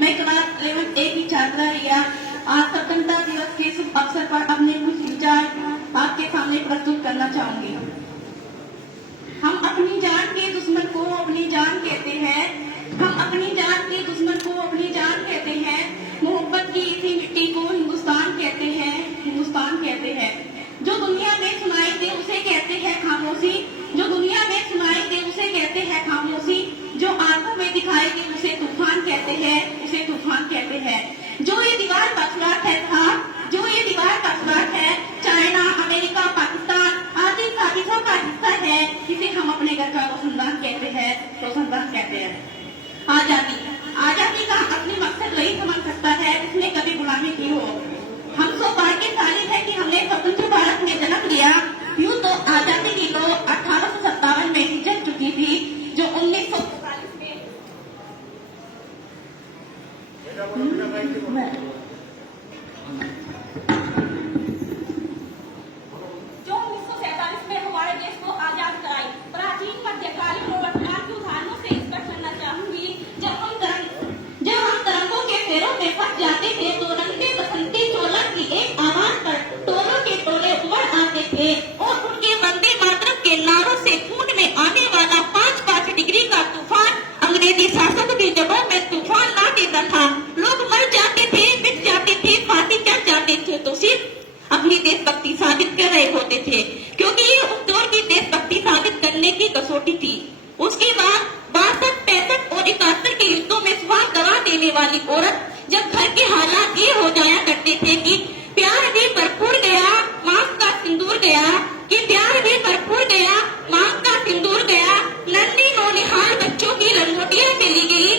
मैं क्लास 11 ए की छात्रा रिया आज स्वतंत्रता दिवस के शुभ अवसर पर अपने कुछ विचार आपके सामने प्रस्तुत करना चाहूंगी। हम अपनी जान के दुश्मन को अपनी जान कहते हैं, हम अपनी जान के दुश्मन को अपनी जान कहते हैं। मोहब्बत की इसी मिट्टी को हिंदुस्तान कहते हैं, हिंदुस्तान कहते हैं। जो दुनिया में सुनाई दे उसे कहते हैं खामोशी, जो दुनिया में सुनाई दे उसे कहते हैं खामोशी। जो आंखों में दिखाई दे उसे तूफान कहते हैं, उसे तूफान कहते हैं। जो ये दीवार का सुराख है जो ये दीवार का सुराख है, चाइना, अमेरिका, पाकिस्तान आदि साजिशों का हिस्सा है, इसे हम अपने घर का रोशनदान कहते हैं, रोशनदान कहते हैं। आजादी, आजादी का अपनी मकसद वही समझ सकता है जिसने कभी गुलामी की हो। हम सौभाग्यशाली है कि हमने स्वतंत्र भारत में जन्म लिया। यूं तो आजादी की तो 1857 में ही जल चुकी थी, जो 1947 में हमारे देश को आजाद कराई। प्राचीन मध्यकालीन और वर्तमान के उदाहरणों से स्पष्ट करना चाहूंगी। जब हम तरंगों के फेरों में फंस जाते थे तो रंगते बसंती चोला की एक आवाज पर टोलों के टोले उमड़ आते थे और उनके वंदे मातरम के नारों से खून में आने वाला 5-5 डिग्री का तूफान अंग्रेजी शासन की जगहों में तूफान ला देता था। लोग मर जाते थे, मिट जाते थे, फांसी चढ़ जाते थे तो सिर्फ अपनी देशभक्ति साबित कर रहे होते थे, क्योंकि ये उस दौर की देशभक्ति साबित करने की कसौटी थी। उसके बाद 62, 65 और 71 के युद्धों में स्वाद गवा देने वाली औरत जब घर के हालात ये हो जाया करते थे कि प्यार भी भरपूर गया, मांग का सिंदूर गया, कि प्यार भी भरपूर गया, मांग का सिंदूर गया, नन्ही नौनिहाल बच्चों की लंगोटियां चली गई,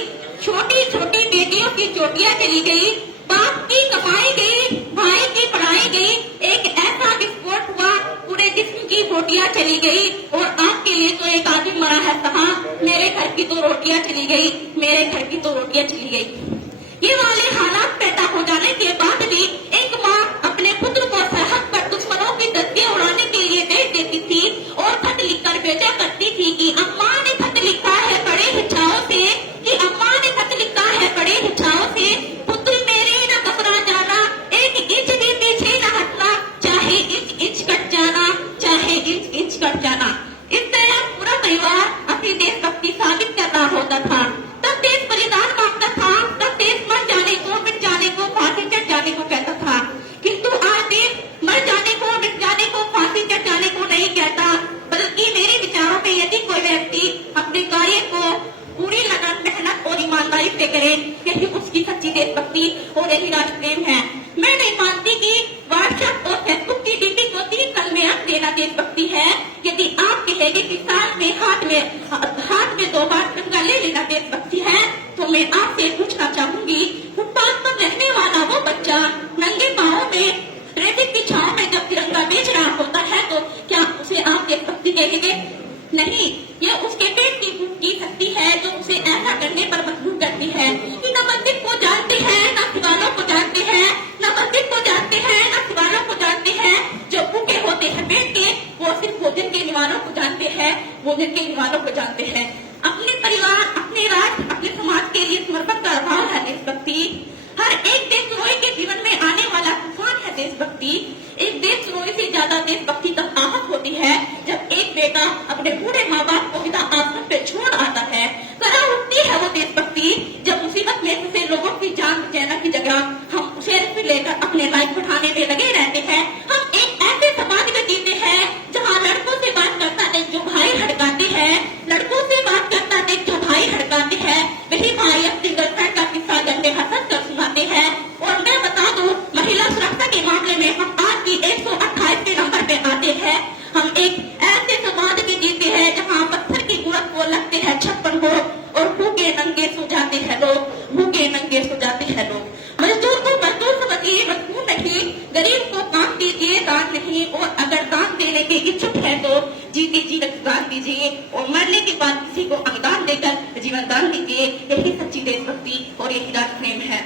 छोटी छोटी बेटियों की चोटियां चली गई, बाप की कमाई गई, भाई की पढ़ाई गई, एक ऐसा विस्फोट हुआ पूरे जिस्म की बोटियां चली गई और आपके लिए तो एक आदमी मरा है कहा, मेरे घर की तो रोटियां चली गई, मेरे घर की तो रोटियां चली गई। ये वाले हालात पैदा हो जाने के बाद भी एक माँ अपने पुत्र को सरहद पर दुश्मनों की धज्जियां उड़ाने के लिए भेज देती थी और खत लिखकर भेजा करती थी कि अम्मा ने खत लिखा है बड़े हिचाओं से, कि अम्मा ने खत लिखा है बड़े हिचाओं से, पुत्र मेरे न घबरा जाना, एक इंच भी पीछे न हटना, चाहे इंच इंच कट जाना, चाहे इंच इंच कट जाना। इस तरह पूरा परिवार अपनी देशभक्ति साबित कर रहा होता था। तब देश बलिदान मांगता था, तब देश मर जाने को, मिट जाने को, फांसी चढ़ जाने को कहता था। किंतु आज देश मर जाने को, मिट जाने को, फांसी चढ़ जाने को नहीं कहता, बल्कि मेरे विचारों में यदि कोई व्यक्ति अपने कार्य को पूरी लगन, मेहनत और ईमानदारी से करे, यही उसकी सच्ची देशभक्ति और यही राष्ट्र प्रेम है। मैं नहीं मानती कि व्हाट्सएप और फेसबुक की डीपी को 3 साल में रख देना देशभक्ति है। यदि आप कहेंगे कि साल में हाथ में 2 बार तिरंगा ले लेना देशभक्ति है, तो मैं आपसे पूछना चाहूंगी, फुटपाथ पर रहने वाला वो बच्चा नंगे पांवों में ट्रैफिक की छांव में जब तिरंगा बेच रहा होता है तो क्या उसे आप देशभक्ति कहेंगे? नहीं, यह उसके पेट की भूख की शक्ति है जो उसे ऐसा करने पर मजबूर करती है। कि न मंदिर को जानते हैं, न दीवारों को जानते हैं, न मंदिर को जानते हैं, न दीवारों को जानते हैं। जो भूखे होते हैं पेट के, वो सिर्फ भोजन के निवारों को जानते हैं, भोजन के निवारों को जानते हैं। अपने परिवार, अपने राष्ट्र, अपने समाज के लिए समर्पण का अभाव है देशभक्ति। हर एक देशद्रोही के जीवन में आने वाला तूफान है देशभक्ति। एक देशद्रोही से ज्यादा देशभक्ति तब आहत होती है जब एक बेटा अपने बूढ़े माँ बाप को विदा आश्रम पे छोड़ आता है। करा उठती है वो देशभक्ति जब मुसीबत में फंसे लोगों की जान बचाने की जगह हम उसे लेकर अपने लाइफ उठाने में लगे रहते हैं। हम एक ऐसे समाज में जीते हैं जहाँ लड़कों से बात करता है जो भाई हड़काते हैं, लड़कों से बात करता है जो भाई हड़काते हैं, वही भाई अपनी गर्लफ्रेंड का किस्सा गंदे हंस कर सुनाते हैं। और मैं बता दूं, महिला सुरक्षा के मामले में हम आज की 128 के नंबर पे आते हैं। हम एक ऐसे समाज में जीते हैं जहाँ पत्थर की गुणत को लगते हैं 56 लोग और भूखे नंगे सो जाते हैं लोग, भूखे नंगे सो जाते हैं लोग। मजदूर को मजदूर समझिए, मजबूर नहीं, गरीब को काम दीजिए, दान नहीं। और अगर दान देने के इच्छुक है तो जीते जी रक्तदान दीजिए और मरने के बाद किसी को अनुदान देकर जीवन दान दीजिए। यही सच्ची देशभक्ति और यही राष्ट्र प्रेम है।